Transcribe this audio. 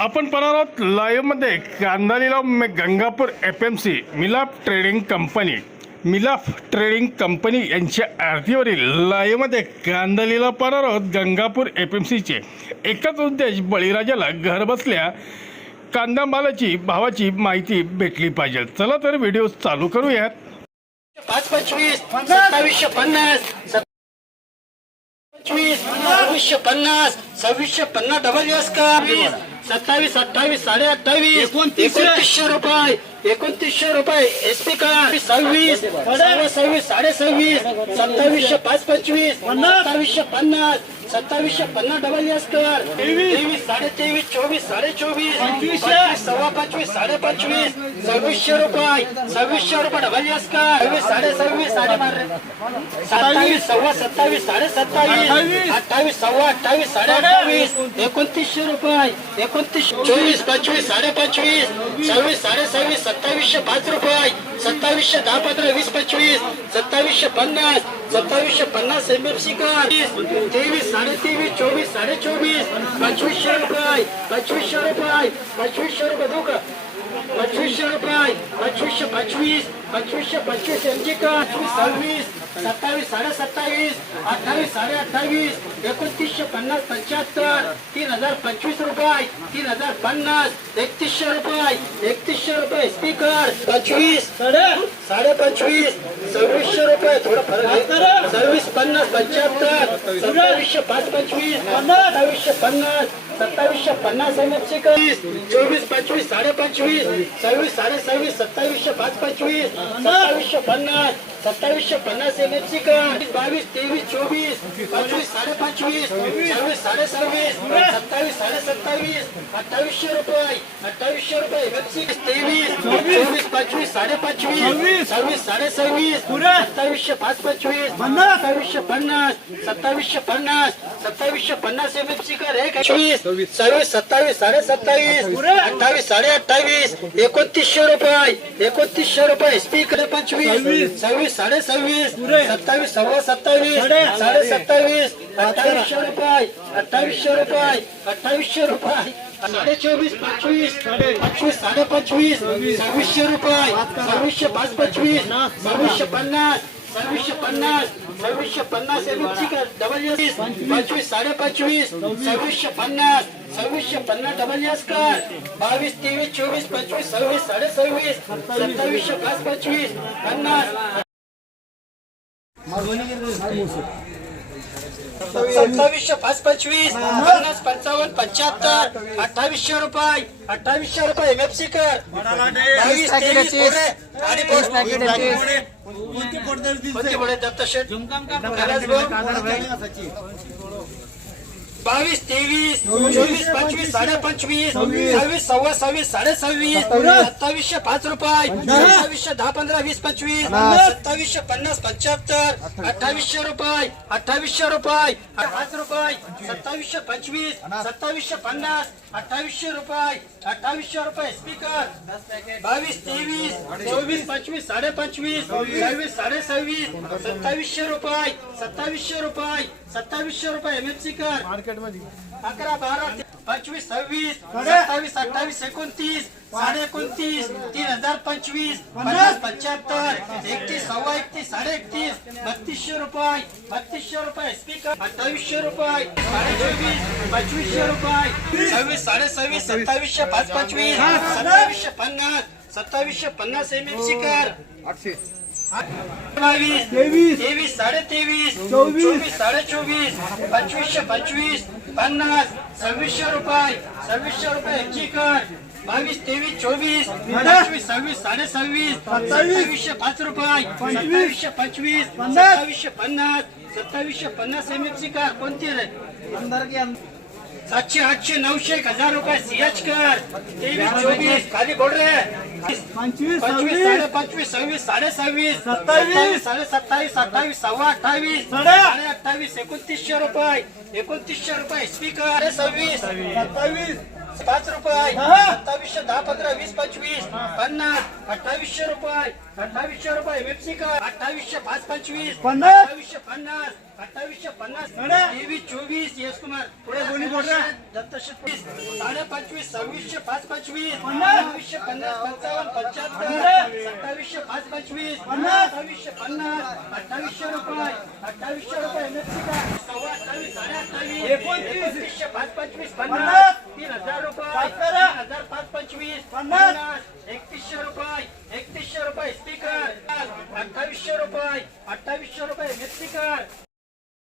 आपण पाहणार आहोत लाईव्हमध्ये कांदा लिलाव Gangapur F M C Milap trading company. Milaf trading company यांच्या आरतीवरील लाईव्हमध्ये कांदा लिलाव पाहणार आहोत गंगापूर एफ एम सीचे एकच उद्देश बळीराजाला घरबसल्या कांदा मालाची भावाची माहिती भेटली पाहिजे. चला तर व्हिडिओ चालू करूयात. पाच पंचवीस सत्तावीसशे पन्नास पंचवीस सव्वीसशे पन्नास सव्वीसशे पन्नास डबल का? सत्तावीस अठ्ठावीस साडे अठ्ठावीस एकोणतीसशे रुपये. एकोणतीसशे रुपये. एस पी का सव्वीस. सव्वा सव्वीस साडे सव्वीस सत्तावीसशे पाच पंचवीस. सत्तावीसशे पन्नास. सत्तावीसशे पन्नास डबल यस कर तेवीस साडे तेवीस चोवीस साडे चोवीस. सव्वा पंचवीस साडे पंचवीस. सव्वीसशे रुपये. सव्वीसशे रुपये डबल यस का सव्वीस साडे सव्वीस साडे सत्तावीस सव्वा सत्तावीस साडे सत्तावीस. अठ्ठावीस. सव्वा अठ्ठावीस साडे. अठ्ठावीस. एकोणतीसशे रुपये. एकोणतीस चोवीस पंचवीस साडे पंचवीस. सव्वीस साडे सव्वीस सत्तावीसशे पाच रुपये. सत्तावीसशे दहा पंधरा वीस पंचवीस. सत्तावीसशे पन्नास. सत्तावीसशे पन्नास एम एफ सी काय तेवीस साडे तेवीस चोवीस साडे चोवीस पंचवीसशे रुपये पंचवीसशे रुपये पंचवीसशे रुपये देऊ पंचवीसशे रुपये पंचवीसशे पंचवीस पंचवीसशे पंचवीस यांची का? सव्वीस सत्तावीस साडे सत्तावीस अठ्ठावीस साडे अठ्ठावीस एकोणतीसशे पन्नास पंच्याहत्तर तीन हजार पंचवीस रुपये तीन हजार पन्नास एकतीसशे रुपये एकतीसशे रुपये स्पीकर पंचवीस साडे पंचवीस सव्वीसशे रुपये थोडं फरक सव्वीस पन्नास पंच्याहत्तर सत्तावीसशे पाच पंचवीस सत्तावीसशे पन्नास सत्तावीसशे पन्नास एम एफ सी चोवीस पंचवीस साडे पंचवीस सव्वीस साडे सव्वीस सत्तावीसशे पाच पंचवीस सत्तावीसशे पन्नास सत्तावीसशे पन्नास एम एफ़ सी बावीस तेवीस चोवीस पंचवीस साडे पंचवीस सव्वीस साडे सव्वीस सत्तावीस साडे सत्तावीस अठ्ठावीसशे रुपये अठ्ठावीसशे रुपये एम एफ़ सी तेवीस चोवीस पंचवीस साडे पंचवीस सव्वीस साडे सव्वीस सत्तावीसशे पाच पंचवीस सत्तावीसशे पन्नास सत्तावीसशे पन्नास सत्तावीसशे पन्नास एम एफ़ सी कर एक पंचवीस सव्वीस सत्तावीस साडे सत्तावीस अठ्ठावीस साडे अठ्ठावीस एकोणतीसशे रुपये एकोणतीसशे रुपये, स्पीकर पंचवीस सव्वीस साडे सव्वीस सत्तावीस सव्वा सत्तावीस. साडे सत्तावीस अठ्ठावीसशे रुपये. अठ्ठावीसशे रुपये. अठ्ठावीसशे रुपये. साडे चोवीस पंचवीस पंचवीस साडे पंचवीस सव्वीसशे रुपये. सव्वीसशे पाच पंचवीस सव्वीसशे पन्नास. सव्वीसशे पन्नास. सव्वीसशे पन्नास डबल एस पंचवीस. साडे पंचवीस सव्वीसशे पन्नास. सव्वीसशे पन्नास डबल एस कर. बावीस तेवीस चोवीस पंचवीस सव्वीस साडे सव्वीस सत्तावीसशे पाच पंचवीस पन्नास. सत्तावीसशे पाच पंचवीस पन्नास पंचावन्न पंच्याहत्तर अठ्ठावीसशे रुपये अठ्ठावीसशे रुपये एम एफ सी कर बावीस तेवीस पुढे आणि पुढे. कोणती पुढे दत्त शेठ बावीस तेवीस चोवीस पंचवीस साडे पंचवीस सव्वीस सव्वा सव्वीस साडे सव्वीस सत्तावीसशे पाच रुपये सत्तावीसशे दहा पंधरा वीस पंचवीस सत्तावीसशे पन्नास पंच्याहत्तर अठ्ठावीसशे रुपये अठ्ठावीसशे रुपये पाच रुपये सत्तावीसशे पंचवीस सत्तावीसशे पन्नास अठ्ठावीसशे रुपये अठ्ठावीसशे रुपये स्पीकर. बावीस तेवीस चोवीस पंचवीस साडे पंचवीस सव्वीस साडे सव्वीस सत्तावीसशे रुपये सत्तावीसशे रुपये सत्तावीसशे रुपये एम एफ सी कर अकरा बारा पंचवीस सव्वीस सत्तावीस अठ्ठावीस एकोणतीस साडे एकोणतीस तीन हजार पंचवीस पन्नास पंच्याहत्तर एकतीस सव्वा एकतीस साडे एकतीस बत्तीसशे रुपये बत्तीसशे रुपये स्पीकर अठ्ठावीसशे रुपये साडे चोवीस पंचवीसशे रुपये सव्वीस साडे सव्वीस सत्तावीसशे पाच पंचवीस सत्तावीसशे पन्नास सत्तावीसशे पन्नास एम एम सी कर बावीस तेवीस साडे तेवीस चोवीस साडे चोवीस पंचवीसशे पंचवीस पन्नास सव्वीसशे रुपये सव्वीसशे रुपये एकची कर बावीस तेवीस चोवीस पंचवीस सव्वीस साडे सव्वीस सत्तावीसशे पाच रुपये सत्तावीसशे पंचवीस सत्तावीसशे पन्नास सत्तावीसशे पन्नास एम एफ सी कर कोणती रे सातशे आठशे नऊशे एक हजार रुपये सीएच कर. तेवीस चोवीस खाली बोल रे. पंचवीस पंचवीस साडे पंचवीस सव्वीस साडे सव्वीस. सत्तावीस. साडे सत्तावीस अठ्ठावीस सव्वा अठ्ठावीस. साडे अठ्ठावीस एकोणतीसशे रुपये. एकोणतीसशे रुपये स्पीकर सव्वीस. सत्तावीस. पाच रुपये. सत्तावीसशे दहा पंधरा वीस पंचवीस. पन्नास. अठ्ठावीसशे रुपये. अठ्ठावीसशे रुपये वेप्सिकर अठ्ठावीसशे पाच पंचवीस. पन्नास. अठ्ठावीसशे पन्नास. अठ्ठावीसशे पन्नास. तेवीस चोवीस. यश कुमार. पुढे बोलणार? दत्तशे साडे पंचवीस सव्वीसशे पाच पंचवीस. अठ्ठावीसशे पन्नास पंचावन्न पंच्याहत्तर. सत्तावीसशे पाच पंचवीस. पन्नास. अठ्ठावीसशे पन्नास. अठ्ठावीसशे रुपये. अठ्ठावीसशे रुपये वेप्सिकर सव्वा अठ्ठावीस साडे अठ्ठावीस. एकोणतीस. एकोणतीसशे पाच पंचवीस पन्नास. तीन हजार रुपये हजार पाच पंचवीस पन्नास. एकतीसशे रुपये एकतीसशे रुपये स्पीकर अठ्ठावीसशे रुपये अठ्ठावीसशे रुपये मिस्पीकर